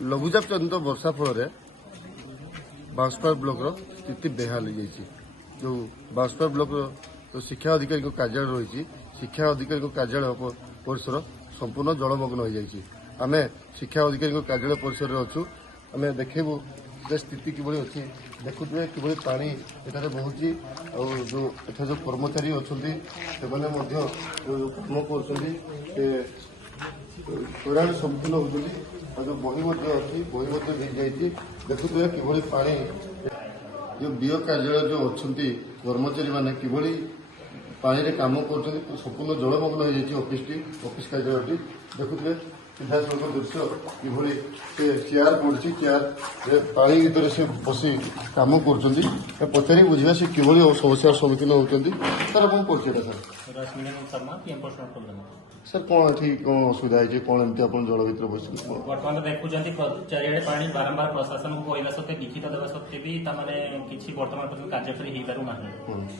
लघुचाप जनित वर्षा फल बांसपाड़ ब्लॉक स्थिति बेहाल हो जाइए। जो बांसपाड़ ब्लॉक जो शिक्षा अधिकारी कार्यालय रही शिक्षा अधिकारी कार्यालय परिसर संपूर्ण जलमग्न हो जाइए। आम शिक्षा अधिकारी कार्यालय परिसर में अच्छु आम देखू जे स्थिति किभली अच्छी देखुए किभली पानी एठारे बहुची जो एठार जो कर्मचारी अच्छा से काम कर सम्मुखीन होती जो बही अच्छी बही भिज देखुए किभली पानी जो बीओ कार्यालय जो अच्छा कर्मचारी मैंने किभली पानी रे काम कर संपूर्ण जलमग्न हो जाए ऑफिस कार्यालय देखुए सीधासख दृश्य किभली चेयर पड़ी चेयर पानी भर से बसी काम कर पचारि बुझा से किभली समस्या सम्मुखीन होती सर आप परिचय सर कौन ये कौन असुविधा है कौन एमती आप जल भर बस बर्तमान देखुं चारिड़े पानी बारंबार प्रशासन को कहला सत्वे लिखित देवा सत्वे भी किसी बर्तमान पर्यटन कार्यकारी हो पार ना।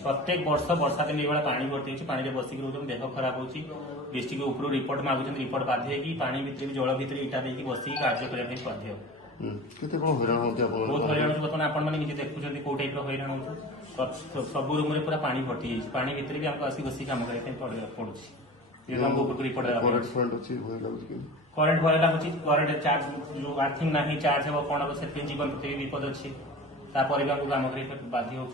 प्रत्येक वर्ष वर्षा दिन ये पानी भर्ती होती पानी बसिक रोज देह खराब होती डिस्ट्रिक्ट उपरू रिपोर्ट मागुं रिपोर्ट बाध्य होगी पानी भितर जल भितर इटा देकी बसिक कार्य करने बाध्य बहुत हईराण बर्तमान आपण मैंने देखुं कौ टाइप हईराण हो सब रूम पूरा पानी भर्ती है पानी भितर भी आमको आसिक बसिक काम करने पड़ू करेन्ट भय लगुच करेन्ट चार्ज जो आर्थिंग ना चार्ज हे कौन हम से जीवन प्रति विपद अच्छी तापर भी आमको काम कर बाध्य हो।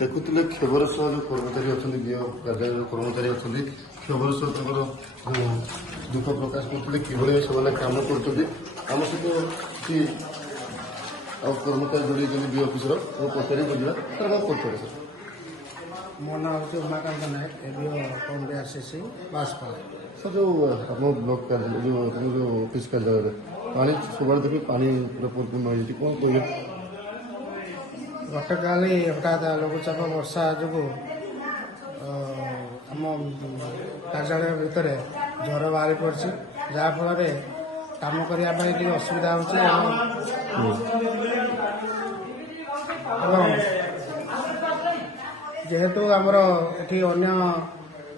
देखुले खबर सह जो कर्मचारी अच्छा बीओ कार्यालय जो कर्मचारी अच्छा खबर सह दुख प्रकाश करते किभली से काम करम सहित कर्मचारी जोड़ी बीओ ऑफिसर पचारि बुझा सर क्या सर मो ना हूँ उमाकांत नायक एबीओ कौन आरसीसी बांसपाड़। सर जो आम ब्लॉक कार्यालय जो ऑफिस कार्यालय पानी सब देखिए पानी पूरा परिपूर्ण हो जाए कौन कहे गतकाली हठात लघुचाप वर्षा जो आम कार्यालय भितर झर बाहरी पड़ी जहाँफल काम करने असुविधा हो जेहेतु आमर ये अन्य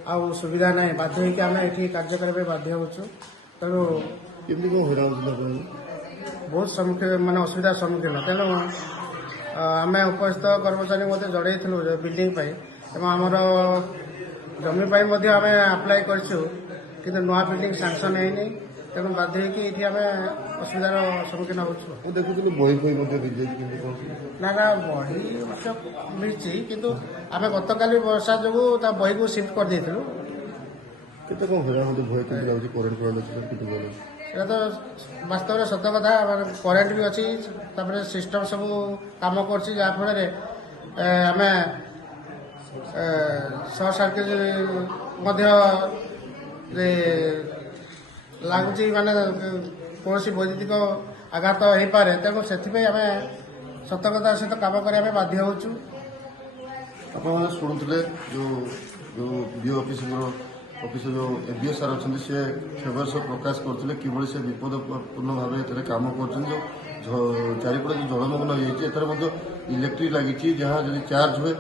आउ सुविधा ना बाध्य आम ये कार्य करने बाध्य हो तेणु बहुत सम्मुखीन मानने असुविधा सम्मुखीन तेणु आम उपस्थित कर्मचारी जड़ेलु बिल्डिंग आमर जमी आम आप्लाय कर नुआ बिल्डिंग सांसन है तेणु बाध्य ये आम असुविधार सम्मुखीन हो देखुलु बही ना ना बही मिली किंतु आम गतकाली वर्षा जो बही को सिफ्ट कर देलु केते कौन हईराण भय के करेन्ट এটা তো বাস্তবে সত্য কথা করেন্ট भी अच्छी सिस्टम सब काम कर जहाँफल आम सर्ट सर्किट लगुच माने कौन वैद्युतिक आघात हो पारे तेणु से आम सतर्कतार सहित काम करने बाध्य होचु। आप शुणुले जो जो बीओ ऑफिस जो एबीओ सार अच्छा सी खबर सह प्रकाश करते किभली से विपदपूर्ण भाव काम कर चारिपटे जो जलमग्न हो जाए इलेक्ट्रिक लगी जहाँ जब चार्ज हुए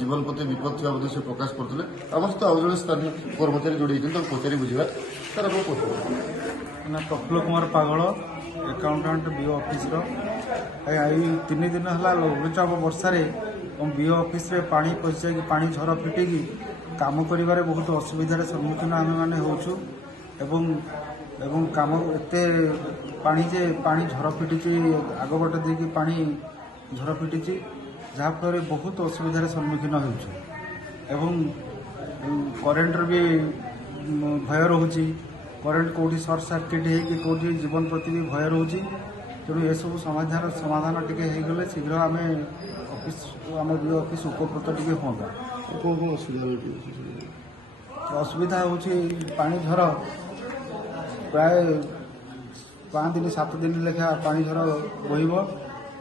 जीवन प्रति विपद थी से प्रकाश करते आम सहित आउ जो स्थानीय कर्मचारी जोड़ी पचारि बुझा सर आप प्रफुल्ल कुमार पागल एकाउंटेंट बीओ ऑफिस तीन दिन है लघुचाप वर्षा बीओ ऑफिस पानी पशि पानी झर फिटिकी काम कर बहुत असुविधार सम्मुखीन आम मैंने होचु एवं काम एते पानी जे पानी झर फिटी आगपट देकी पानी झर फिटी जहाँफल बहुत असुविधार सम्मुखीन होचु एवं करेन्टर भी भय रोचे करेन्ट कौटी सर्ट सर्किट हो कौटी जीवन प्रति भी भय रोचे तेणु ये सब समाधान टी गले शीघ्र आम ऑफिस आम बीओ ऑफिस उपकृत टी हाँ कौन कौन असुविधा हो पानी झर प्राय 5 दिन 7 दिन लेखा पानी झर बहब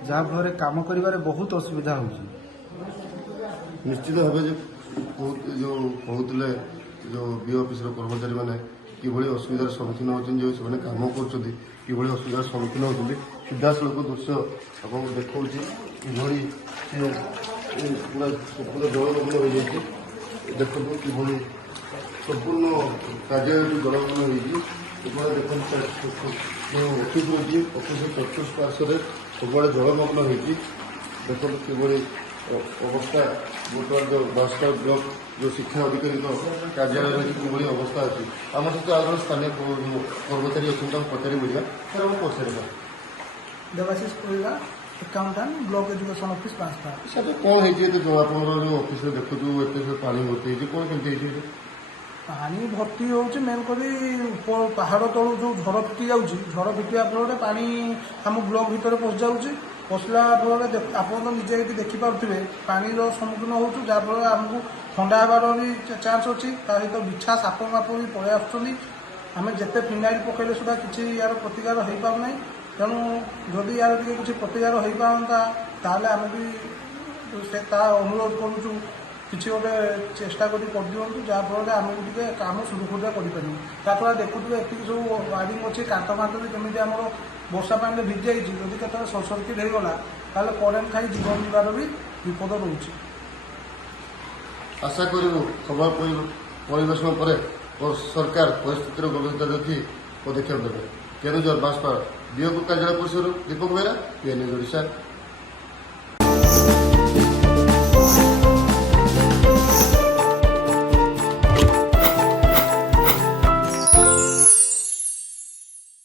जहाँफल काम कर बहुत असुविधा हो निश्चित भाव जो कहते जो बीओ ऑफिस कर्मचारी मैंने किभली असुविधार सम्मुखीन होती जो से काम कर किभली असुविधार सम्मुखीन होती सीधासख दृश्य आपको देखा किभली पूरा जलमग्न हो जाए देखो किभली संपूर्ण कार्य जलमग्न हो देखते ମୁଁ ଅଫିସ ରହିଛି ଅଫିସ ଚତୁଃପାର୍ଶ୍ୱରେ ସବୁଆଡ଼େ ଜଳମଗ୍ନ ହୋଇଛି ଦେଖନ୍ତୁ କିଭଳି ଅବସ୍ଥା ବର୍ତ୍ତମାନ ଯେଉଁ ବାସ୍ତବ ବ୍ଲକ ଯେଉଁ ଶିକ୍ଷା ଅଧିକାରୀଙ୍କ କାର୍ଯ୍ୟାଳୟ ରହିଛି କିଭଳି ଅବସ୍ଥା ଅଛି ଆମ ସହିତ ଆଉ ଜଣେ ସ୍ଥାନୀୟ କର୍ମଚାରୀ ଅଛନ୍ତି ତାଙ୍କୁ ପଚାରି ବୁଝିବା ସାର୍ ଆମ ପଚାରିବା Debashish Parida accountant block education office ପାଞ୍ଚଟା। ସାର୍ କ'ଣ ହେଇଛି ଏତେ ଆପଣଙ୍କର ଯେଉଁ ଅଫିସରେ ଦେଖୁଛୁ ଏତେ ସବୁ ପାଣି ଭର୍ତ୍ତି ହେଇଛି କ'ଣ କେମିତି ହେଇଛି? ପାଣି ଭର୍ତ୍ତି ହେଉଛି ମେନ୍ କରି ପାହାଡ଼ ତଳୁ ଯେଉଁ ଝଡ଼ ଫିଟି ଯାଉଛି ଝଡ଼ ଫିଟିବା ଫଳରେ ପାଣି ଆମ ବ୍ଲକ ଭିତରେ ପଶିଯାଉଛି ପଶିଲା ଫଳରେ ଆପଣ ତ ନିଜେ ଏଠି ଦେଖିପାରୁଥିବେ ପାଣିର ସମ୍ମୁଖୀନ ହେଉଛୁ ଯାହାଫଳରେ ଆମକୁ ଥଣ୍ଡା ହେବାର ବି ଚାନ୍ସ ଅଛି ତା ସହିତ ବିଛା ସାପ ମାପ ବି ପଳେଇ ଆସୁଛନ୍ତି ଆମେ ଯେତେ ଫିନାଇଲ୍ ପକାଇଲେ ସୁଦ୍ଧା କିଛି ୟାର ପ୍ରତିକାର ହୋଇପାରୁନାହିଁ ତେଣୁ ଯଦି ୟାର ଟିକେ କିଛି ପ୍ରତିକାର ହୋଇପାରନ୍ତା ତାହେଲେ ଆମେ ବି ସେ ତା ଅନୁରୋଧ କରୁଛୁ କିଛି ଗୋଟେ ଚେଷ୍ଟା କରି କରିଦିଅନ୍ତୁ ଯାହାଫଳରେ ଆମକୁ ଟିକେ କାମ ସୁରୁଖୁରୁରେ କରିପାରିବୁ ତାପରେ ଦେଖୁଥିବେ ଏତିକି ସବୁ ୱାରିଂ ଅଛି କାନ୍ଥ ଫାନ୍ଥ ବି ଯେମିତି ଆମର ବର୍ଷା ପାଣିରେ ଭିଜି ଯାଇଛି ଯଦି କେତେବେଳେ ସର୍ଟ ସର୍କିଟ୍ ହେଇଗଲା ତାହେଲେ କରେଣ୍ଟ ଖାଇ ଜୀବନ ଯିବାର ବି ବିପଦ ରହୁଛି। ଆଶା କରିବୁ ଖବର ପରିବେଷଣ ପରେ ସରକାର ପରିସ୍ଥିତିର ଗଭୀରତା ଦେଖି ପଦକ୍ଷେପ ନେବେ। କେନ୍ଦୁଝର ବାଂଶପାଳ ବିଓ କାର୍ଯ୍ୟାଳୟ ପରିସରରୁ ଦୀପକ ବେହେରା, PNN ଓଡ଼ିଶା।